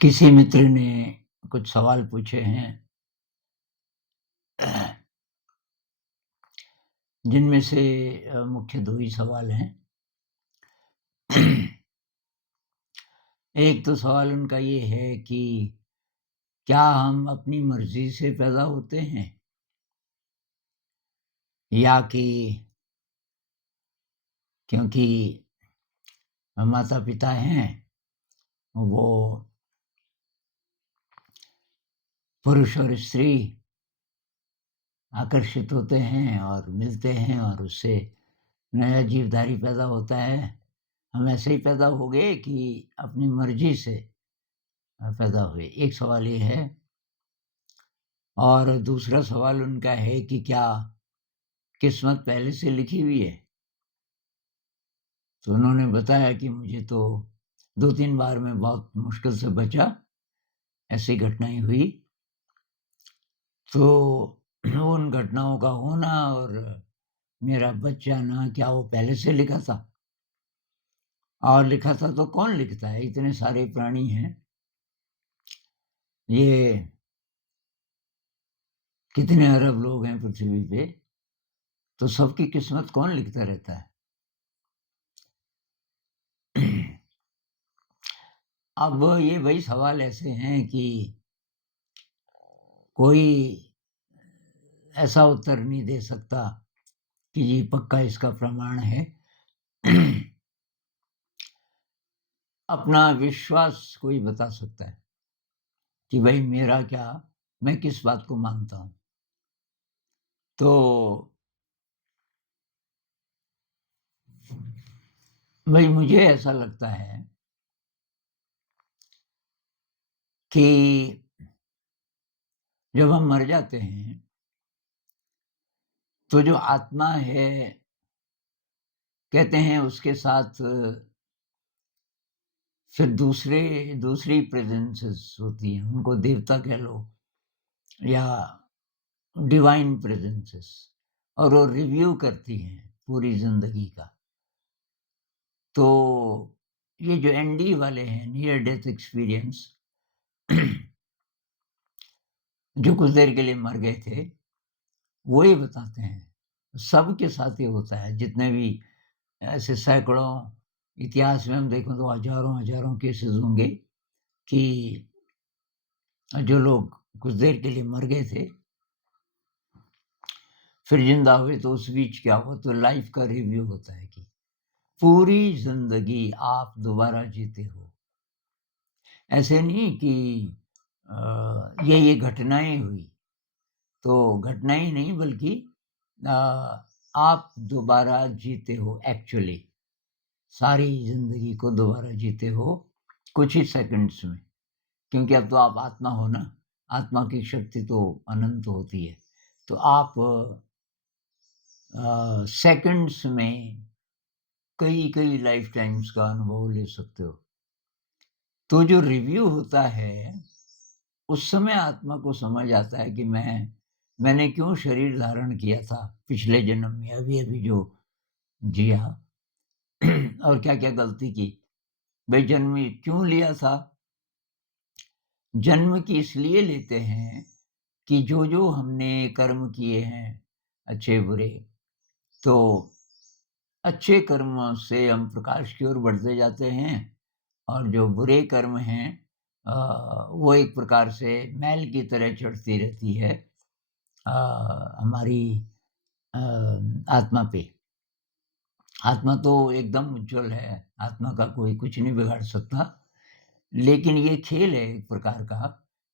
किसी मित्र ने कुछ सवाल पूछे हैं जिनमें से मुख्य 2 ही सवाल हैं। एक तो सवाल उनका ये है कि क्या हम अपनी मर्ज़ी से पैदा होते हैं? या कि क्योंकि माता-पिता हैं, वो पुरुष और स्त्री आकर्षित होते हैं और मिलते हैं और उससे नया जीवधारी पैदा होता है। हम ऐसे ही पैदा हो गए कि अपनी मर्ज़ी से पैदा हुए? एक सवाल ये है। और दूसरा सवाल उनका है कि क्या किस्मत पहले से लिखी हुई है? तो उन्होंने बताया कि मुझे तो 2-3 बार मैं बहुत मुश्किल से बचा, ऐसी घटनाएँ हुई। तो उन घटनाओं का होना और मेरा बच जाना, क्या वो पहले से लिखा था? और लिखा था तो कौन लिखता है? इतने सारे प्राणी हैं। ये कितने अरब लोग हैं पृथ्वी पे, तो सबकी किस्मत कौन लिखता रहता है? अब ये वही सवाल ऐसे हैं कि कोई ऐसा उत्तर नहीं दे सकता कि ये पक्का इसका प्रमाण है। अपना विश्वास कोई बता सकता है कि भई मेरा क्या, मैं किस बात को मानता हूँ। तो भई मुझे ऐसा लगता है कि जब हम मर जाते हैं, तो जो आत्मा है, कहते हैं उसके साथ फिर दूसरी प्रेज़ेंसेस होती हैं, उनको देवता कह लो या डिवाइन प्रेज़ेंसेस, और वो रिव्यू करती हैं पूरी ज़िंदगी का। तो ये जो एनडी वाले हैं, नियर डेथ एक्सपीरियंस, जो कुछ देर के लिए मर गए थे, वो ही बताते हैं। सबके साथ ये होता है, जितने भी ऐसे सैकड़ों इतिहास में हम देखें तो हज़ारों-हज़ारों केसेज़ होंगे कि जो लोग कुछ देर के लिए मर गए थे, फिर ज़िंदा हुए, तो उस बीच क्या हुआ, तो लाइफ़ का रिव्यू होता है कि पूरी ज़िंदगी आप दोबारा जीते हो। ऐसे नहीं कि ये घटनाएँ हुई, तो घटनाएँ नहीं बल्कि अ, आप दोबारा जीते हो एक्चुअली, सारी ज़िंदगी को दोबारा जीते हो कुछ ही सेकंड्स में, क्योंकि अब तो आप आत्मा हो ना, आत्मा की शक्ति तो अनंत होती है। तो आप सेकंड्स में कई-कई लाइफ़ टाइम्स का अनुभव ले सकते हो। तो जो रिव्यू होता है, उस समय आत्मा को समझ आता है कि मैंने क्यों शरीर धारण किया था पिछले जन्म में, अभी-अभी जो जिया, और क्या-क्या गलती की। भई जन्म क्यों लिया था? जन्म की इसलिए लेते हैं कि जो-जो हमने कर्म किए हैं, अच्छे-बुरे, तो अच्छे कर्मों से हम प्रकाश की ओर बढ़ते जाते हैं, और जो बुरे कर्म हैं, वो एक प्रकार से मैल की तरह चढ़ती रहती है अ, हमारी अ, आत्मा पे। आत्मा तो एकदम उज्ज्वल है, आत्मा का कोई कुछ नहीं बिगाड़ सकता। लेकिन ये खेल है एक प्रकार का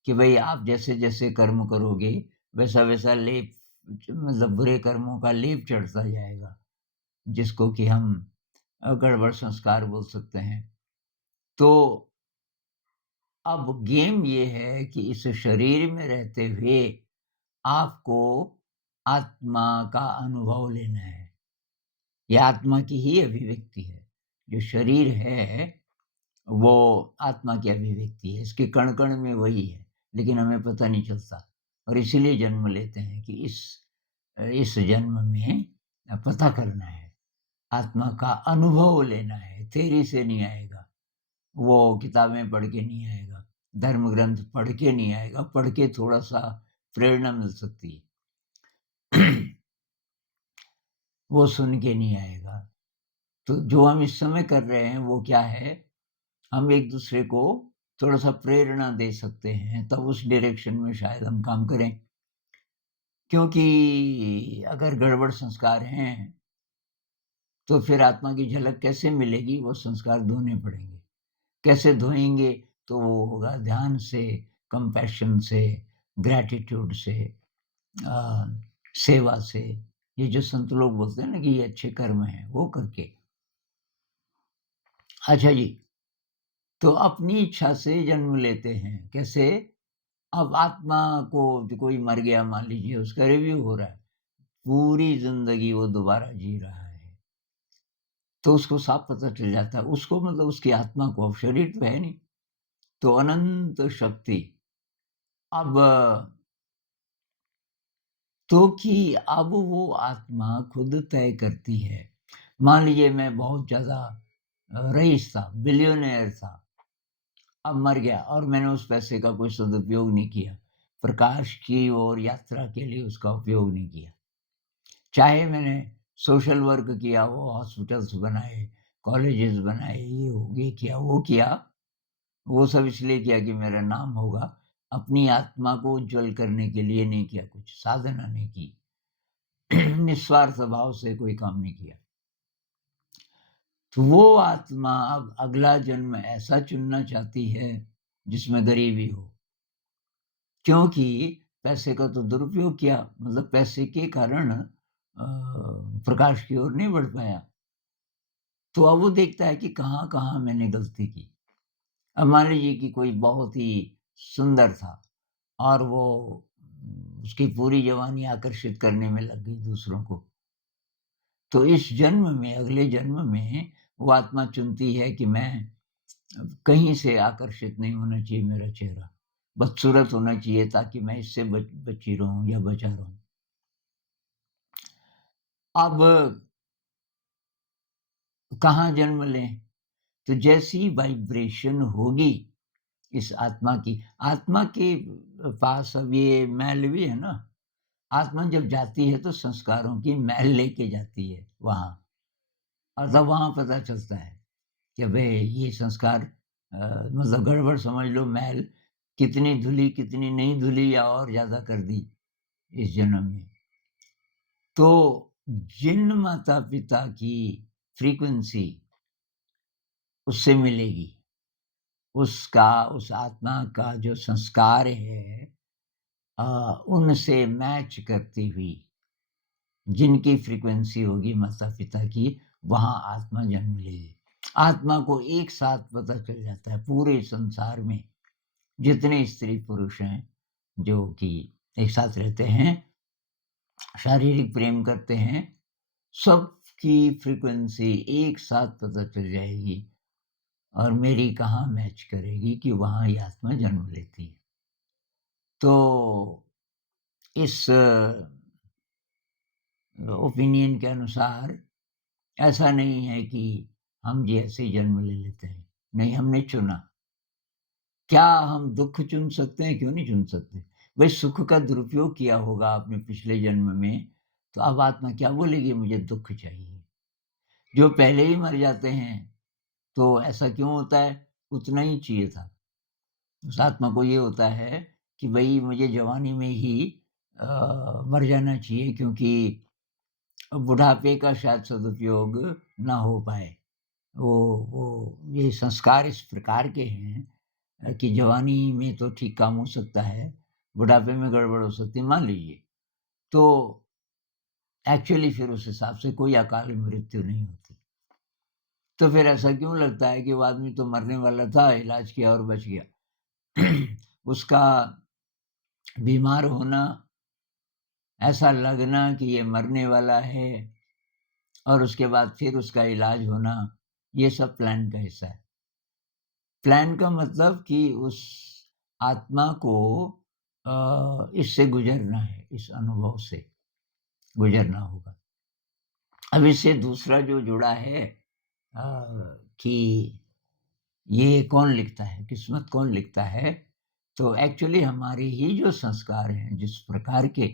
कि भई आप जैसे-जैसे कर्म करोगे, वैसा-वैसा लेप, मतलब बुरे कर्मों का लेप चढ़ता जाएगा, जिसको कि हम गड़बड़ संस्कार बोल सकते हैं। तो अब गेम ये है कि इस शरीर में रहते हुए आपको आत्मा का अनुभव लेना है। ये आत्मा की ही अभिव्यक्ति है। जो शरीर है, वो आत्मा की अभिव्यक्ति है। इसके कण-कण में वही है, लेकिन हमें पता नहीं चलता, और इसीलिए जन्म लेते हैं कि इस जन्म में पता करना है, आत्मा का अनुभव लेना है, थ्योरी से नहीं आएगा, वो किताबें पढ़ के नहीं आएगा। धर्म ग्रंथ पढ़ के नहीं आएगा, पढ़ के थोड़ा-सा प्रेरणा मिल सकती है। वो सुन के नहीं आएगा। तो जो हम इस समय कर रहे हैं वो क्या है, हम एक-दूसरे को थोड़ा-सा प्रेरणा दे सकते हैं, तब उस डायरेक्शन में शायद हम काम करें। क्योंकि अगर गड़बड़ संस्कार हैं, तो फिर आत्मा की झलक कैसे मिलेगी? वो संस्कार धोने पड़ेंगे। कैसे धोएँगे? तो वो होगा ध्यान से, कंपैशन से, ग्रैटिट्यूड से, अ, सेवा से। ये जो संत लोग बोलते हैं ना कि ये अच्छे कर्म हैं, वो करके। अच्छा जी, तो अपनी इच्छा से जन्म लेते हैं। कैसे? अब आत्मा को जो कोई मर गया मान लीजिए, उसका रिव्यू हो रहा है। पूरी ज़िंदगी वो दोबारा जी रहा है। तो उसको साफ पता चल जाता है। उसको मतलब उसकी आत्मा को, अब शरीर तो है नहीं। तो अनंत शक्ति। अब तो कि अब वो आत्मा खुद तय करती है। मान लीजिए मैं बहुत ज़्यादा रईस था, बिलियनेयर था, अब मर गया और मैंने उस पैसे का कोई सदुपयोग नहीं किया। प्रकाश की ओर यात्रा के लिए उसका उपयोग नहीं किया। चाहे मैंने सोशल वर्क किया हो, हॉस्पिटल्स बनाए, कॉलेजेस बनाए, ये किया, वो किया, वो सब इसलिए किया कि मेरा नाम होगा। अपनी आत्मा को उज्ज्वल करने के लिए नहीं किया कुछ, साधना नहीं की। निस्वार्थ भाव से कोई काम नहीं किया। तो वो आत्मा अब अगला जन्म ऐसा चुनना चाहती है जिसमें गरीबी हो। क्योंकि पैसे का तो दुरुपयोग किया, मतलब पैसे के कारण प्रकाश की ओर नहीं बढ़ पाया। तो अब वो देखता है कि कहाँ-कहाँ मैंने गलती की। अब मान लीजिए कि कोई बहुत ही सुंदर था और वो उसकी पूरी जवानी आकर्षित करने में लग गई दूसरों को। तो इस जन्म में, अगले जन्म में वो आत्मा चुनती है कि मैं कहीं से आकर्षित नहीं होना चाहिए मेरा चेहरा। बदसूरत होना चाहिए ताकि मैं इससे बची रहूँ या बचा रहूँ। अब कहाँ जन्म लें? तो जैसी वाइब्रेशन होगी इस आत्मा के पास अब ये मैल भी है ना, आत्मा जब जाती है तो संस्कारों की मैल लेके जाती है वहाँ, और तब वहाँ पता चलता है कि अबे ये संस्कार मतलब गड़बड़ समझ लो, मैल कितनी धुली, कितनी नहीं धुली या और ज़्यादा कर दी इस जन्म में। तो जिन माता-पिता की फ्रीक्वेंसी उससे मिलेगी, उस आत्मा का जो संस्कार है, अ, उनसे मैच करती हुई जिनकी फ्रीक्वेंसी होगी माता-पिता की, वहाँ आत्मा जन्म लेगी। आत्मा को एक साथ पता चल जाता है पूरे संसार में जितने स्त्री-पुरुष हैं, जो कि एक साथ रहते हैं, शारीरिक प्रेम करते हैं, सबकी फ्रीक्वेंसी एक साथ पता चल जाएगी और मेरी कहाँ मैच करेगी कि वहाँ ये आत्मा जन्म लेती है। तो इस ओपिनियन के अनुसार ऐसा नहीं है कि हम जी ऐसे ही जन्म ले लेते हैं। नहीं, हमने चुना। क्या हम दुःख चुन सकते हैं? क्यों नहीं चुन सकते? भई सुख का दुरुपयोग किया होगा आपने पिछले जन्म में, तो अब आत्मा क्या बोलेगी मुझे दुःख चाहिए। जो पहले ही मर जाते हैं, तो ऐसा क्यों होता है? उतना ही चाहिए था। उस आत्मा को ये होता है कि भई मुझे जवानी में ही मर जाना चाहिए, क्योंकि बुढ़ापे का शायद सदुपयोग ना हो पाए। वो वो ये संस्कार इस प्रकार के हैं कि जवानी में तो ठीक काम हो सकता है, बुढ़ापे में गड़बड़ हो सकती है, मान लीजिए। तो एक्चुअली फिर उस हिसाब से कोई अकाल मृत्यु नहीं होती। तो फिर ऐसा क्यों लगता है कि वो आदमी तो मरने वाला था, इलाज किया और बच गया। उसका बीमार होना, ऐसा लगना कि ये मरने वाला है और उसके बाद फिर उसका इलाज होना, ये सब प्लान का हिस्सा है। प्लान का मतलब कि उस आत्मा को इससे गुज़रना है, इस अनुभव से गुज़रना होगा। अब इससे दूसरा जो जुड़ा है, कि ये कौन लिखता है, किस्मत कौन लिखता है? तो एक्चुअली हमारे ही जो संस्कार हैं जिस प्रकार के,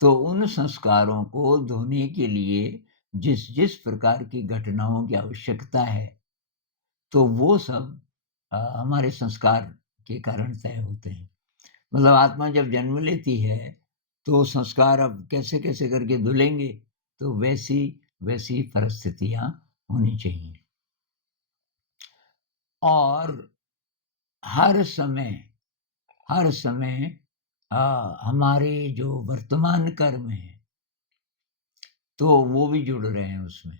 तो उन संस्कारों को धोने के लिए जिस-जिस प्रकार की घटनाओं की आवश्यकता है, तो वो सब हमारे संस्कार के कारण तय होते हैं। मतलब आत्मा जब जन्म लेती है, तो संस्कार अब कैसे-कैसे करके धुलेंगे, तो वैसी परिस्थितियाँ होनी चाहिए। और हर समय हर समय हमारे जो वर्तमान कर्म हैं, तो वो भी जुड़ रहे हैं उसमें।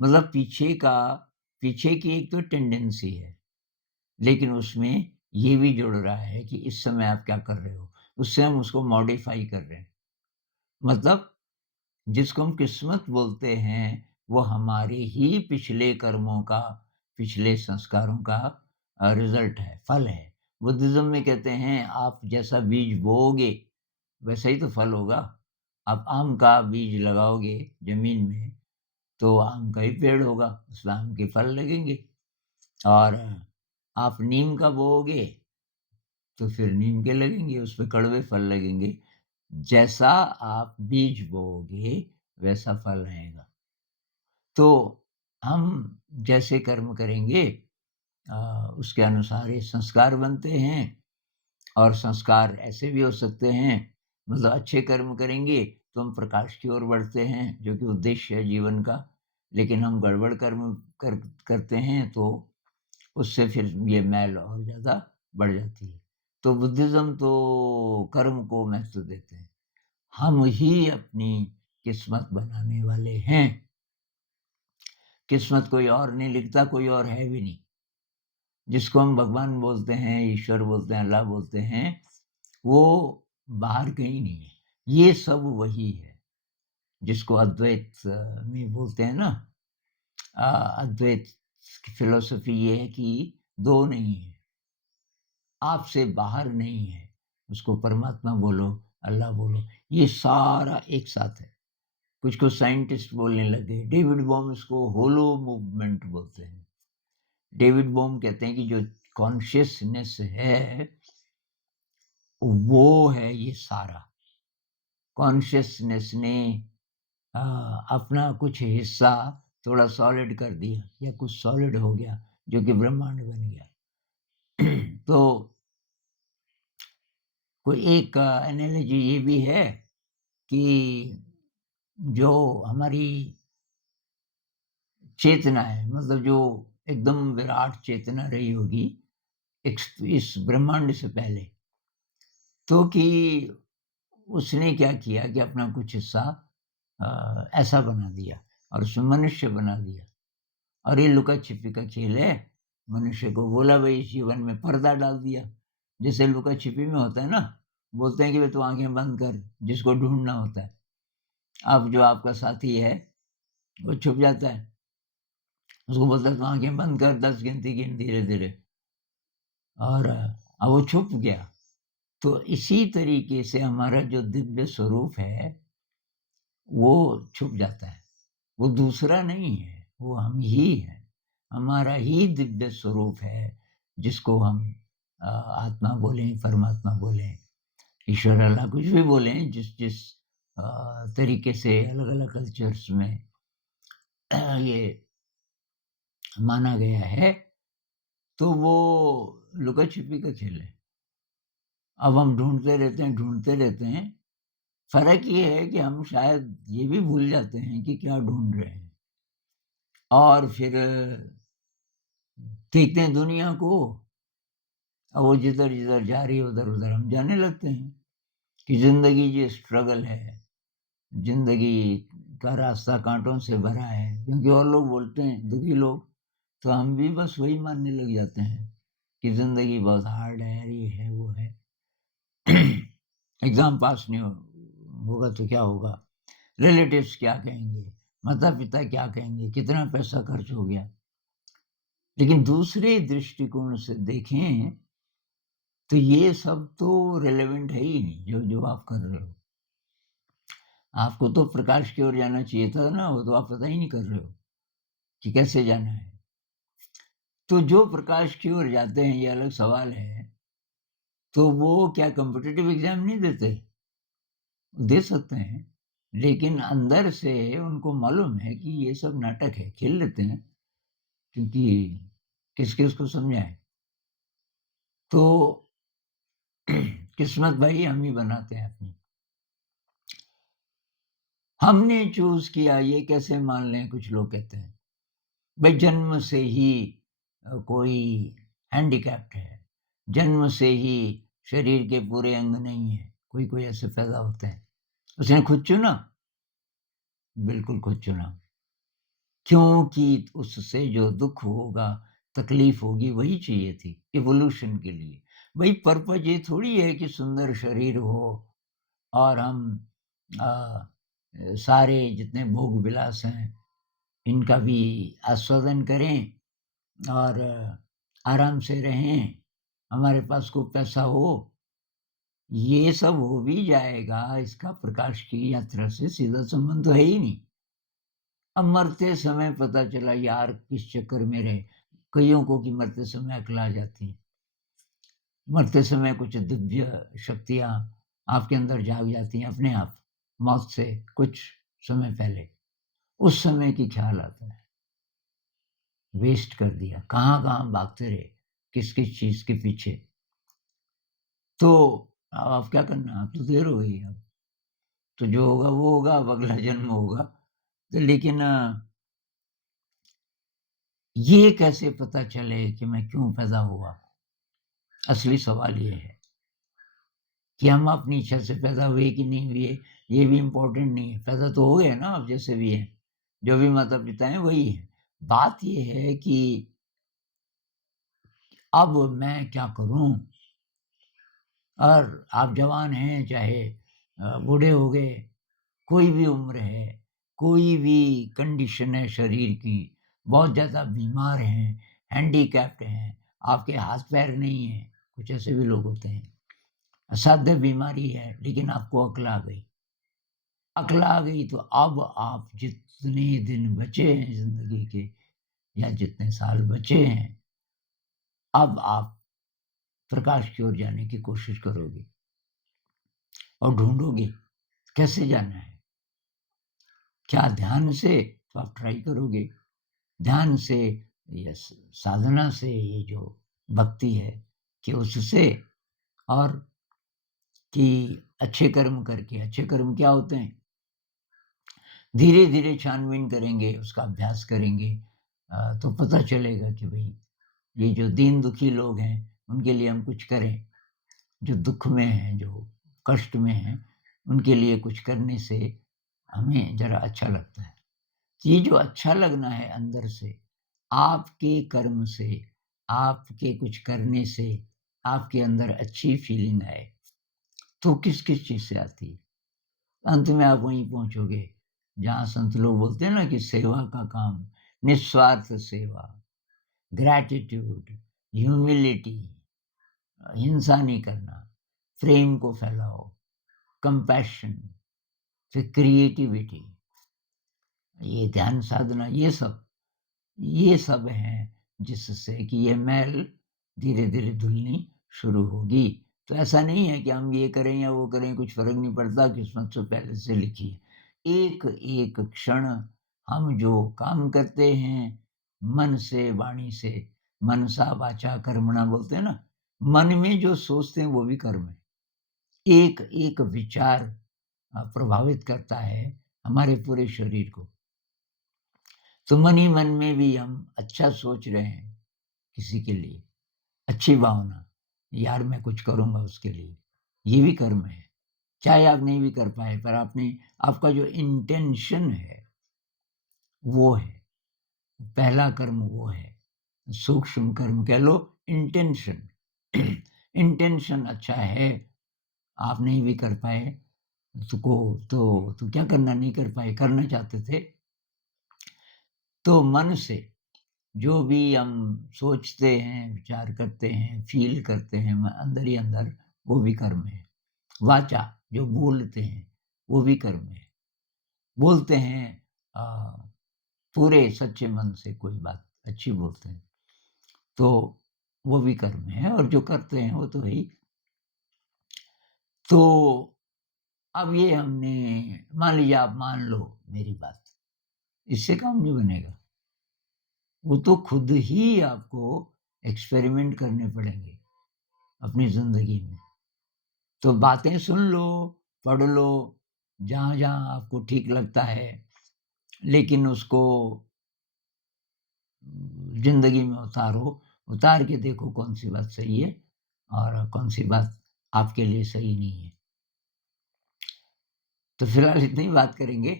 मतलब पीछे की एक तो टेंडेंसी है, लेकिन उसमें ये भी जुड़ रहा है कि इस समय आप क्या कर रहे हो, उससे हम उसको मॉडिफ़ाई कर रहे हैं। मतलब जिसको हम किस्मत बोलते हैं, वो हमारे ही पिछले कर्मों का, पिछले संस्कारों का रिज़ल्ट है, फल है। बुद्धिज़्म में कहते हैं आप जैसा बीज बोओगे, वैसा ही तो फल होगा। आप आम का बीज लगाओगे ज़मीन में, तो आम का ही पेड़ होगा, उसमें आम के फल लगेंगे। और आप नीम का बोओगे, तो फिर नीम के लगेंगे, उसपे कड़वे फल लगेंगे। जैसा आप बीज बोओगे, वैसा फल आएगा। तो हम जैसे कर्म करेंगे अ, उसके अनुसार ये संस्कार बनते हैं। और संस्कार ऐसे भी हो सकते हैं, मतलब अच्छे कर्म करेंगे तो हम प्रकाश की ओर बढ़ते हैं, जो कि उद्देश्य है जीवन का। लेकिन हम गड़बड़ कर्म करते हैं, तो उससे फिर ये मैल और ज़्यादा बढ़ जाती है। तो बुद्धिज़्म तो कर्म को महत्व देते हैं। हम ही अपनी किस्मत बनाने वाले हैं। किस्मत कोई और नहीं लिखता, कोई और है भी नहीं। जिसको हम भगवान बोलते हैं, ईश्वर बोलते हैं, अल्लाह बोलते हैं, वो बाहर कहीं नहीं है। ये सब वही है, जिसको अद्वैत में बोलते हैं ना। अद्वैत की फ़िलॉसफ़ी ये है कि 2 नहीं है, आपसे बाहर नहीं है। उसको परमात्मा बोलो, अल्लाह बोलो, ये सारा एक साथ है। कुछ-कुछ साइंटिस्ट बोलने लगे, डेविड बॉम इसको होलो मूवमेंट बोलते हैं। डेविड बॉम कहते हैं कि जो कॉन्शियसनेस है, वो है ये सारा। कॉन्शियसनेस ने अ, अपना कुछ हिस्सा थोड़ा सॉलिड कर दिया, या कुछ सॉलिड हो गया, जो कि ब्रह्मांड बन गया। तो कोई एक एनालॉजी ये भी है कि जो हमारी चेतना है, मतलब जो एकदम विराट चेतना रही होगी इस ब्रह्मांड से पहले, तो कि उसने क्या किया कि अपना कुछ हिस्सा ऐसा बना दिया और उसमें मनुष्य बना दिया। और ये लुका-छिपी का खेल है। मनुष्य को बोला भई इस जीवन में पर्दा डाल दिया। जैसे लुका-छिपी में होता है ना, बोलते हैं कि भई तू आँखें बंद कर, जिसको ढूँढना होता है। अब जो आपका साथी है, वो छुप जाता है। उसको बोलता है तू आँखें बंद कर, 10 गिनती गिन धीरे-धीरे, और अब वो छुप गया। तो इसी तरीके से हमारा जो दिव्य स्वरूप है, वो छुप जाता है। वो दूसरा नहीं है, वो हम ही हैं। हमारा ही दिव्य स्वरूप है, जिसको हम आत्मा बोलें, परमात्मा बोलें, ईश्वर, अल्लाह, कुछ भी बोलें, जिस-जिस तरीके से अलग-अलग कल्चर्स में ये माना गया है, तो वो लुका-छिपी का खेल है। अब हम ढूँढते रहते हैं। फ़र्क ये है कि हम शायद ये भी भूल जाते हैं कि क्या ढूँढ रहे हैं। और फिर देखते हैं दुनिया को, और वो जिधर-जिधर जा रही है, उधर-उधर हम जाने लगते हैं कि ज़िंदगी ये स्ट्रगल है, ज़िंदगी का रास्ता काँटों से भरा है, क्योंकि और लोग बोलते हैं, दुखी लोग, तो हम भी बस वही मानने लग जाते हैं कि ज़िंदगी बहुत हार्ड है, ये है, वो है। एग्ज़ाम पास नहीं होगा तो क्या होगा? रिलेटिव्स क्या कहेंगे? माता-पिता क्या कहेंगे? कितना पैसा खर्च हो गया? लेकिन दूसरे दृष्टिकोण से देखें, तो ये सब तो रिलेवेंट है ही नहीं, जो आप कर रहे हो। आपको तो प्रकाश की ओर जाना चाहिए था ना, वो तो आप पता ही नहीं कर रहे हो कि कैसे जाना है। तो जो प्रकाश की ओर जाते हैं, ये अलग सवाल है, तो वो क्या कॉम्पिटिटिव एग्ज़ाम नहीं देते? दे सकते हैं, लेकिन अंदर से उनको मालूम है कि ये सब नाटक है, खेल लेते हैं, क्योंकि किस-किस को समझाएँ। तो किस्मत भाई हम ही बनाते हैं अपनी। हमने चूज़ किया ये कैसे मान लें कुछ लोग कहते हैं। भई जन्म से ही कोई हैंडीकैप्ड है, जन्म से ही शरीर के पूरे अंग नहीं हैं, कोई-कोई ऐसे पैदा होते हैं। उसने खुद चुना? बिल्कुल खुद चुना। क्योंकि उससे जो दुःख होगा, तकलीफ़ होगी वही चाहिए थी इवोल्यूशन के लिए। भई पर्पज़ ये थोड़ी है कि सुंदर शरीर हो और हम अ, सारे जितने भोग-विलास हैं, इनका भी आस्वादन करें और आराम से रहें, हमारे पास खूब पैसा हो, ये सब हो भी जाएगा, इसका प्रकाश की यात्रा से सीधा संबंध तो है ही नहीं। अब मरते समय पता चला यार किस चक्कर में रहे। कइयों को कि मरते समय अक्ल आ जाती है। मरते समय कुछ दिव्य शक्तियाँ आपके अंदर जाग जाती हैं अपने आप, मौत से कुछ समय पहले। उस समय की ख़्याल आता है, वेस्ट कर दिया, कहाँ-कहाँ भागते रहे, किस-किस चीज़ के पीछे। तो अब क्या करना, अब तो देर हो गई अब। तो जो होगा वो होगा, अब अगला जन्म होगा। तो लेकिन ये कैसे पता चले कि मैं क्यों पैदा हुआ? असली सवाल ये है कि हम अपनी इच्छा से पैदा हुए कि नहीं हुए, ये भी इम्पोर्टेंट नहीं है। पैदा तो हो गए ना आप जैसे भी हैं, जो भी माता-पिता हैं वही हैं। बात ये है कि अब मैं क्या करूँ? और आप जवान हैं चाहे बूढ़े हो गए, कोई भी उम्र है, कोई भी कंडीशन है शरीर की, बहुत ज़्यादा बीमार हैं, हैंडीकैप्ड हैं, आपके हाथ-पैर नहीं हैं, कुछ ऐसे भी लोग होते हैं। असाध्य बीमारी है, लेकिन आपको अक्ल आ गई। अक्ल आ गई तो अब आप जितने दिन बचे हैं ज़िंदगी के या जितने साल बचे हैं, अब आप प्रकाश की ओर जाने की कोशिश करोगे और ढूँढोगे, कैसे जाना है? क्या ध्यान से? तो आप ट्राई करोगे। ध्यान से या साधना से ये जो भक्ति है कि उससे और कि अच्छे कर्म करके अच्छे कर्म क्या होते हैं? धीरे-धीरे छानबीन करेंगे, उसका अभ्यास करेंगे तो पता चलेगा कि भई ये जो दीन दुखी लोग हैं, उनके लिए हम कुछ करें। जो दुःख में हैं, जो कष्ट में हैं, उनके लिए कुछ करने से हमें ज़रा अच्छा लगता है। ये जो अच्छा लगना है अंदर से, आपके कर्म से, आपके कुछ करने से, आपके अंदर अच्छी फीलिंग आए, तो किस-किस चीज़ से आती है? अंत में आप वहीं पहुँचोगे, जहाँ संत लोग बोलते हैं ना कि सेवा का काम, निस्वार्थ सेवा, ग्रैटिट्यूड, ह्यूमिलिटी, हिंसा नहीं करना, प्रेम को फैलाओ, कंपैशन, फिर क्रिएटिविटी, ये ध्यान साधना, ये सब हैं जिससे कि ये मैल धीरे-धीरे धुलनी शुरू होगी। तो ऐसा नहीं है कि हम ये करें या वो करें, कुछ फ़र्क नहीं पड़ता, किस्मत तो पहले से लिखी है। एक-एक क्षण हम जो काम करते हैं, मन से, वाणी से, मनसा वाचा कर्मणा बोलते हैं ना, मन में जो सोचते हैं वो भी कर्म है। एक-एक विचार प्रभावित करता है हमारे पूरे शरीर को। तो मन ही मन में भी हम अच्छा सोच रहे हैं किसी के लिए, अच्छी भावना, यार मैं कुछ करूँगा उसके लिए, ये भी कर्म है। चाहे आप नहीं भी कर पाए पर आपने आपका जो इंटेंशन है, वो है, पहला कर्म वो है। सूक्ष्म कर्म कह लो इंटेंशन। इंटेंशन अच्छा है, आप नहीं भी कर पाए तो क्या करना नहीं कर पाए, करना चाहते थे, तो मन से जो भी हम सोचते हैं, विचार करते हैं, फ़ील करते हैं अंदर ही अंदर, वो भी कर्म है। वाचा जो बोलते हैं, वो भी कर्म है। बोलते हैं अ, पूरे सच्चे मन से कोई बात अच्छी बोलते हैं, तो वो भी कर्म है और जो करते हैं वो तो है ही। तो अब ये हमने मान लीजिए आप मान लो मेरी बात, इससे काम नहीं बनेगा। वो तो खुद ही आपको एक्सपेरिमेंट करने पड़ेंगे अपनी ज़िंदगी में। तो बातें सुन लो, पढ़ लो, जहाँ-जहाँ आपको ठीक लगता है, लेकिन उसको ज़िंदगी में उतारो, उतार के देखो कौन-सी बात सही है और कौन-सी बात आपके लिए सही नहीं है। तो फिलहाल इतनी ही बात करेंगे।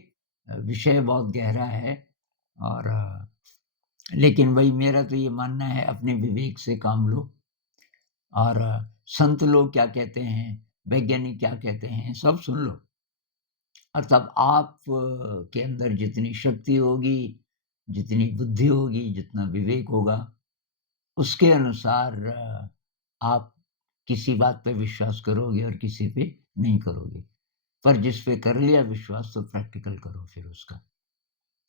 विषय बहुत गहरा है और लेकिन वही मेरा तो ये मानना है अपने विवेक से काम लो और संत लोग क्या कहते हैं, वैज्ञानिक क्या कहते हैं, सब सुन लो और तब आप के अंदर जितनी शक्ति होगी, जितनी बुद्धि होगी, जितना विवेक होगा, उसके अनुसार आप किसी बात पे विश्वास करोगे और किसी पे नहीं करोगे। पर जिस पे कर लिया विश्वास तो प्रैक्टिकल करो फिर उसका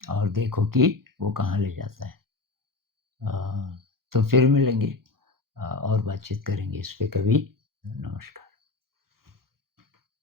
और देखो कि वो कहाँ ले जाता है। अ, तो फिर मिलेंगे और बातचीत करेंगे इस पे कभी। नमस्कार।